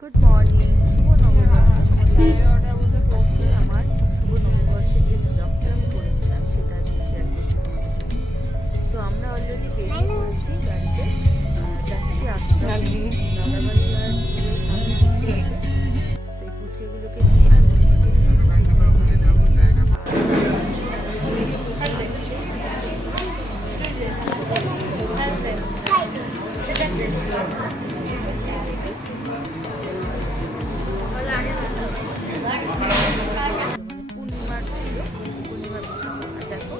Good morning, শুভ নববর্ষ। আমার শুভ নববর্ষের যে ব্লগটা আমি করেছিলাম সেটা আজকে শেয়ার করছি তোমাদের সাথে। তো আমরা অলরেডি বেরিয়ে পড়েছি গাড়িতে, যাচ্ছি আজকাল দাদাবাড়ি আর পুজোর সামনে পুচকে আছে। তো এই পুচকেগুলোকে নিয়ে আর মহিমাকে নিয়ে আমরা পূর্ণিমার ছিল, পূর্ণিমার প্রসঙ্গ। আর দেখো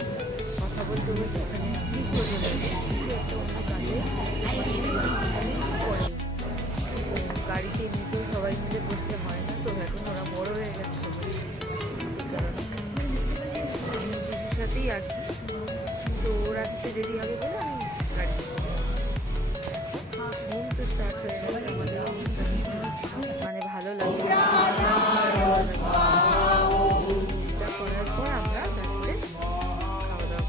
কথা বলতে বলতে ওখানে বিসর্জন আছে, কিছু একটা অন্য কাজে পরে গাড়িতে এমনিতেও সবাই মিলে বসতে হয় না, তো এখন ওরা বড় হয়ে গেছে সবাই, সেই কারণে আমি দিদির সাথেই আসি। তো ওর আসতে দেরি হবে বলে আমি গাড়িতে চলে এসেছি। ঘুম তো স্টার্ট হয়ে গেছে আমাদের, মানে ভালো লাগে করার পর আমরা রাত্রে খাওয়া দাওয়া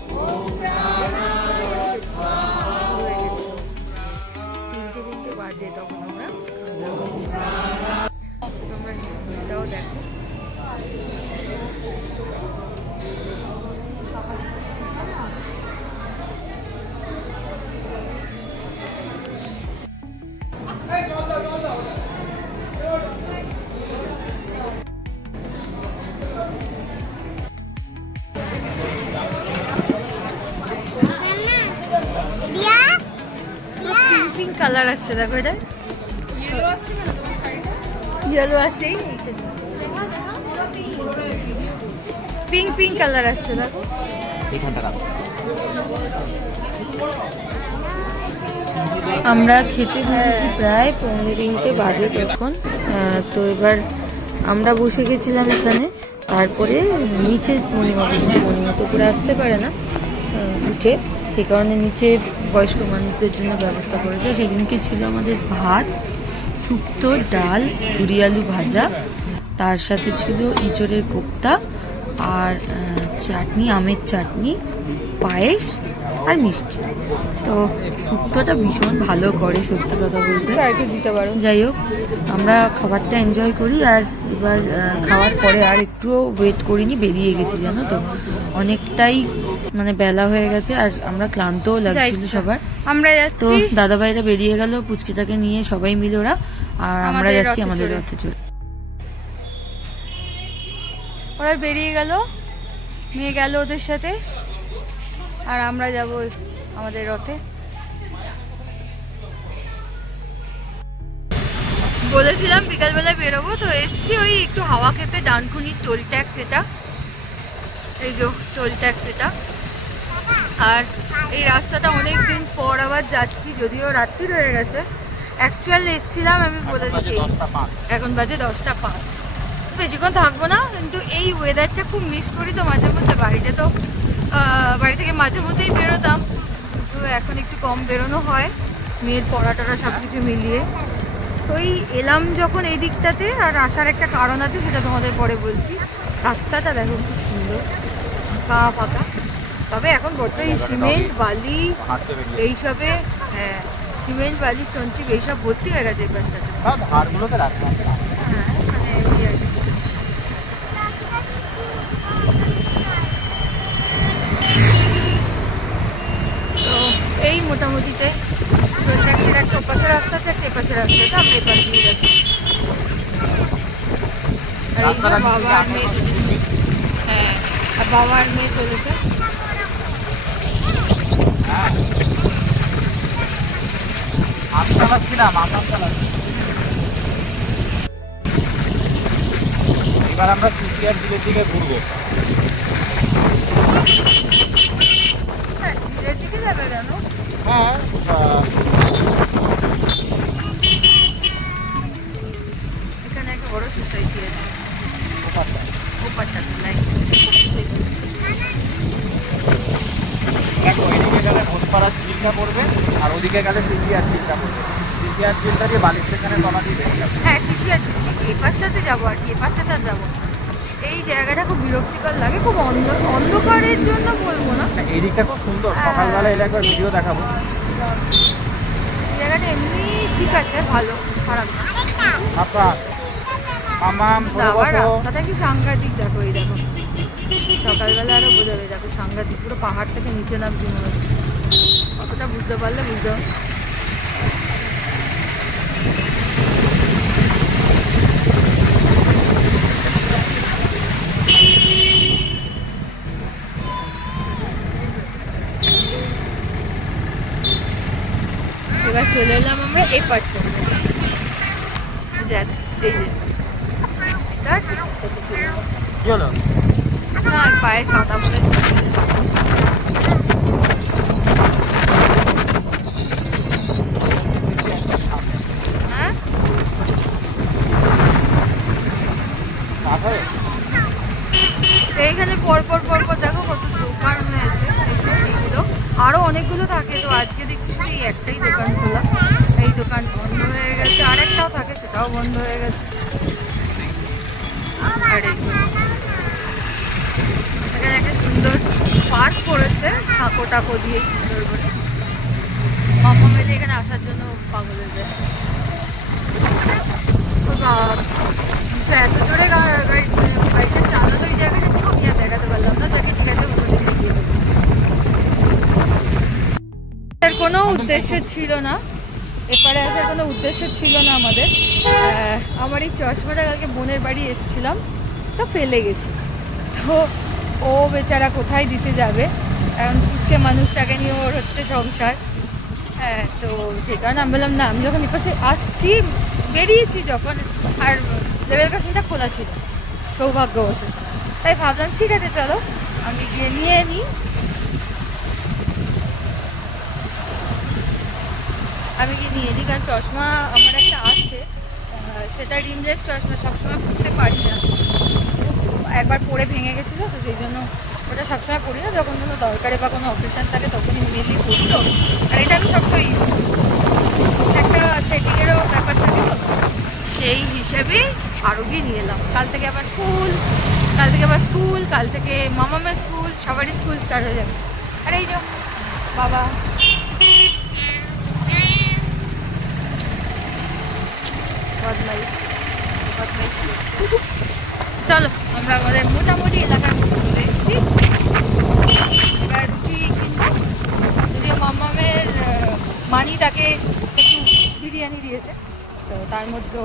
তিনটে বাজে, তখন আমরা এটাও দেখো। পিঙ্ক কালার আসছে, দেখো এটা ইয়েলো আসছে, পিঙ্ক পিঙ্ক কালার আসছে, দেখো আমরা খেতে বসেছি প্রায় 15-3 বাজে তখন। তো এবার আমরা বসে গেছিলাম এখানে, তারপরে নিচে মণিমা তো করে আসতে পারে না উঠে, সে কারণে নিচে বয়স্ক মানুষদের জন্য ব্যবস্থা করেছে। সেদিনকে ছিল আমাদের ভাত, শুক্তো, ডাল, ঝুরি আলু ভাজা, তার সাথে ছিল ইঁচড়ের কোপ্তা আর চাটনি, আমের চাটনি, পায়েস আর মিষ্টি। তো শুক্তোটা ভীষণ ভালো করে, সত্যি কথা বলতে দিতে পারো। যাই হোক, আমরা খাবারটা এনজয় করি, আর এবার খাওয়ার পরে আর একটুও ওয়েট করিনি, বেরিয়ে গেছি জানো তো। অনেকটাই মানে বেলা হয়ে গেছে আর আমরা ক্লান্তও লাগছিল সবার। আমরা যাচ্ছি, দাদা ভাইরা বেরিয়ে গেল পুচকিটাকে নিয়ে, সবাই মিলে ওরা, আর আমরা যাচ্ছি আমাদের রথে চড়ে। ওরা বেরিয়ে গেল, মেয়ে গেল ওদের সাথে, আর আমরা যাব আমাদের রথে। বলেছিলাম বিকালবেলায় বেরোবো, তো এসছি ওই একটু হাওয়া খেতে। ডানকুনির টোল ট্যাক্স এটা, এই যে টোল ট্যাক্স এটা। আর এই রাস্তাটা অনেক দিন পর আবার যাচ্ছি, যদিও রাত্রি হয়ে গেছে। অ্যাকচুয়াল এসছিলাম, আমি বলে দিচ্ছি এখন বাজে 10:05। বেশিক্ষণ থাকবো না, কিন্তু এই ওয়েদারটা খুব মিস করি তো মাঝে মধ্যে। বাড়িতে তো বাড়ি থেকে মাঝে মধ্যেই বেরোতাম, তো এখন একটু কম বেরোনো হয়, মেয়ের পড়াটা সব কিছু মিলিয়ে। তো এই এলাম যখন এই দিকটাতে, আর আসার একটা কারণ আছে, সেটা তোমাদের পরে বলছি। রাস্তাটা দেখো খুব সুন্দর, ফাঁকা ফাঁকা। তবে এখন বর্তমানে এই সিমেন্ট বালি এইসবে, হ্যাঁ সিমেন্ট বালি স্টোন চিপ এইসব ভর্তি হয়ে গেছে এই পাশটাতে। হ্যাঁ মানে ওই আর কি। তো এই মোটামুটিতে টোল ট্যাক্সির একটা ওপাশের রাস্তা আছে, একটা এপাশের রাস্তা আছে, আমরা এপাশ দিয়ে যাচ্ছি। আর এই যে বাবা আর মেয়ে দুদিন, হ্যাঁ আর বাবা আর মেয়ে চলেছে। এবার আমরা কুচিয়ার ঝিলের দিকে ঘুরবো। হ্যাঁ ঝিলের দিকে যাবে কেন? হ্যাঁ এখানে একটা বড় সোসাইটি আছে, ওপারটাতে নাই। দেখো এদিকে গেলে ঘোষপাড়ার ঝিলটা পড়বে, আর ওদিকে গেলে শিশিয়ার ঝিলটা পড়বে। শিশিয়ার ঝিলটা দিয়ে বালির স্টেশনের তলা দিয়ে বেরিয়ে যাবে। হ্যাঁ শিশিয়ার ঝিল, এই পাশটাতে যাবো আর কি, এ পাশটাতে আর যাবো। এই জায়গাটা খুব বিরক্তিকর লাগে, খুব অন্ধকারের জন্য বলবো না, এই দিকটা খুব সুন্দর। সকালবেলা এলে একবার ভিডিও দেখাবো। জায়গাটা এমনি ঠিক আছে, ভালো, খারাপ না। আপা মামাম ধরে আবার বসো। রাস্তাটা কি সাংঘাতিক, দেখো এই দেখো সকালবেলা আরো বোঝাবে, দেখো সাংঘাতিক পুরো পাহাড় থেকে নিচে নামছি মনে হচ্ছে। অতটা বুঝতে পারলে বুঝতে। এবার চলে এলাম আমরা এই পার্টটা, দেখ এই যে এটা টিকটকে চলে এলাম। কি হলো? না পায়ের কাঁটা বলে হ্যাঁ এইখানে পরপর পরপর দেখো কত দোকান হয়েছে, এইগুলো আরো অনেকগুলো থাকে, তো আজকে দেখছি শুধু এই একটাই দোকান খোলা। এই দোকান বন্ধ হয়ে গেছে, আরেকটাও থাকে সেটাও বন্ধ হয়ে গেছে। আর এই যে এখানে একটা সুন্দর পার্ক করেছে ঠাকো টাকো দিয়ে সুন্দর করে। মামা মেলে এখানে আসার জন্য পাগল হয়ে যায়। তো এত জোরে গাড়িটা চালালো এই জায়গাটা, ছবি আর দেখাতে পারলাম না, তাকে ঠিক আছে অন্যদিন দেখিয়ে দেবো। তার কোনো উদ্দেশ্য ছিল না, এপারে আসার কোনো উদ্দেশ্য ছিল না আমাদের। আমার এই চশমাটা কালকে বোনের বাড়ি এসেছিলাম, তো ফেলে গেছি। তো ও বেচারা কোথায় দিতে যাবে, এখন পুচকে মানুষটাকে নিয়ে ওর হচ্ছে সংসার। হ্যাঁ, তো সেই কারণে আমি বললাম না, আমি যখন এপাশে আসছি বেরিয়েছি যখন, আর লেভেল ক্রসিংটা খোলা ছিল সৌভাগ্যবশত, তাই ভাবলাম ঠিক আছে চলো আমি গিয়ে নিয়ে নিই। আমি গিয়ে নিয়ে নিই, কারণ চশমা আমার একটা আছে, সেটা রিমলেস চশমা, সবসময় পরতে পারি না, একবার পরে ভেঙে গেছিলো, তো সেই জন্য ওটা সবসময় পড়ি না, যখন কোনো দরকারে বা কোনো অকেশন থাকে তখনই মেনলি পড়ি। তো আর এটা আমি সবসময় ইউজ করি, একটা সেটিংয়েরও ব্যাপার থাকে, তো সেই হিসেবে আরও গিয়ে নিয়ে এলাম। কাল থেকে আবার স্কুল, কাল থেকে মামামের স্কুল, সবারই স্কুল স্টার্ট হয়ে যাবে। আর এই যে বাবা বদমাইশ করছে। চলো আমরা আমাদের মোটামুটি এলাকার মধ্যে চলে এসেছি। এবার রুটি কিনবো, যদিও মামামের মানি তাকে একটু বিরিয়ানি দিয়েছে, তো তার মধ্যে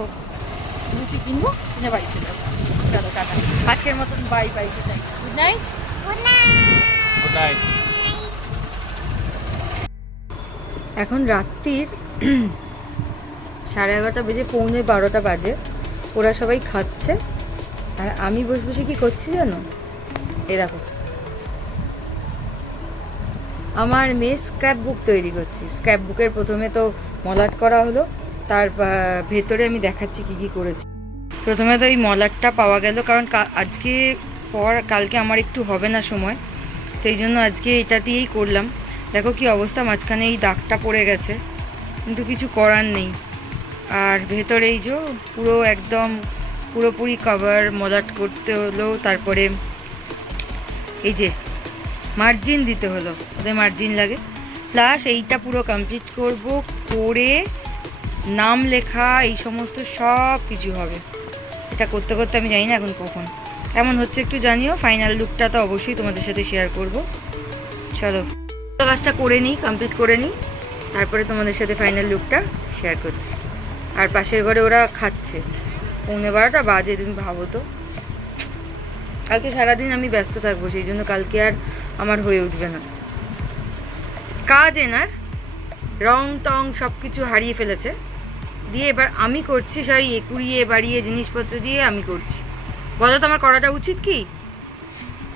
রুটি কিনবো, কিনে বাড়ি চলে যাবো। চলো টাটা, আজকের মতন bye bye, good night. Good night, good night. এখন রাত্রির 11:30 বেজে 11:45 বাজে, ওরা সবাই খাচ্ছে আর আমি বসে বসে কী করছি জানো, এ দেখো আমার মেয়ে স্ক্র্যাপ বুক তৈরি করছি। স্ক্র্যাপ বুকের প্রথমে তো মলাট করা হলো, তার ভেতরে আমি দেখাচ্ছি কী কী করেছি। প্রথমে তো এই মলাটটা পাওয়া গেল, কারণ আজকে পর কালকে আমার একটু হবে না সময়, তো এই জন্য আজকে এটা দিয়েই করলাম। দেখো কি অবস্থা, মাঝখানে এই দাগটা পড়ে গেছে, কিন্তু কিছু করার নেই। আর ভেতরে এই যে পুরো একদম পুরোপুরি কভার মলাট করতে হলো, তারপরে এই যে মার্জিন দিতে হলো, ওদের মার্জিন লাগে, প্লাস এইটা পুরো কমপ্লিট করব, করে নাম লেখা এই সমস্ত সব কিছু হবে। এটা করতে করতে আমি জানি না এখন কখন কেমন হচ্ছে, একটু জানিও। ফাইনাল লুকটা তো অবশ্যই তোমাদের সাথে শেয়ার করব। চলো কাজটা করে নিই, কমপ্লিট করে নিই, তারপরে তোমাদের সাথে ফাইনাল লুকটা শেয়ার করছি। আর পাশের ঘরে ওরা খাচ্ছে, 11:15 বাজে, তুমি ভাবো তো। কালকে সারাদিন আমি ব্যস্ত থাকবো, সেই জন্য কালকে আর আমার হয়ে উঠবে না। কাজ এনার রং টং সব কিছু হারিয়ে ফেলেছে, দিয়ে এবার আমি করছি, সবাই একুড়িয়ে বাড়িয়ে জিনিসপত্র দিয়ে আমি করছি। বলো তো আমার করাটা উচিত কি?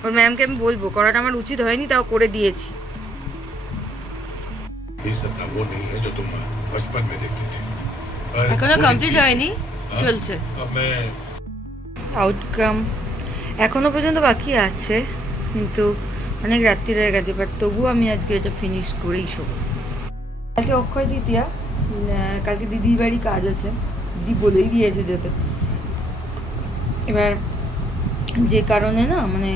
ওর ম্যামকে আমি বলবো করাটা আমার উচিত হয়নি, তাও করে দিয়েছি। এখনো কমপ্লিট হয়নি, চলছে। আউটকাম এখনো পর্যন্ত বাকি আছে, কিন্তু অনেক রাত্রি হয়ে গেছে, বাট তবুও আমি আজকে এটা ফিনিশ করেই শোবো। কালকে অক্ষয় তৃতীয়া, কালকে দিদির বাড়ি কাজ আছে, দিদি বলেই দিয়েছে যেতে। এবার যে কারণে না মানে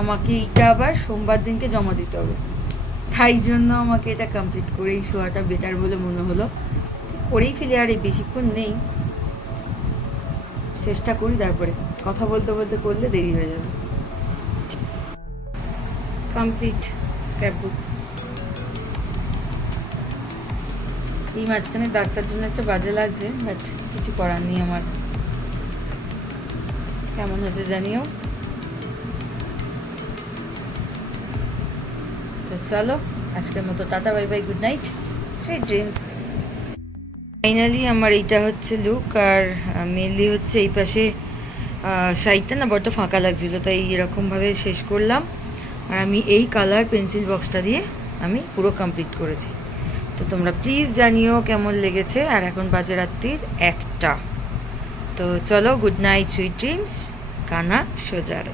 আমাকে এইটা আবার সোমবার দিনকে জমা দিতে হবে, তাই জন্য আমাকে এটা কমপ্লিট করেই শোয়াটা বেটার বলে মনে হলো, করেই ফেলি। আর এই বেশিক্ষণ নেই, শেষটা করি, তারপরে কথা বলতে বলতে করলে দেরি হয়ে যাবে। Complete scrapbook. এই মাঝখানে ডাক্তার জন্য একটা বাজে লাগছে, বাট কিছু করার নেই আমার। কেমন হয়েছে জানিও। তো চলো আজকের মতো tata, bye bye, good night, sweet dreams. Finally আমার এইটা হচ্ছে লুক, আর মেনলি হচ্ছে এই পাশে সাইডটা না বড্ড ফাঁকা লাগছিলো, তাই এরকমভাবে শেষ করলাম। আর আমি এই কালার পেন্সিল বক্সটা দিয়ে আমি পুরো কমপ্লিট করেছি। তো তোমরা প্লিজ জানিও কেমন লেগেছে। আর এখন বাজে রাত্রির 1টা। তো চলো, গুড নাইট, সুইট ড্রিমস, কানা সোজার।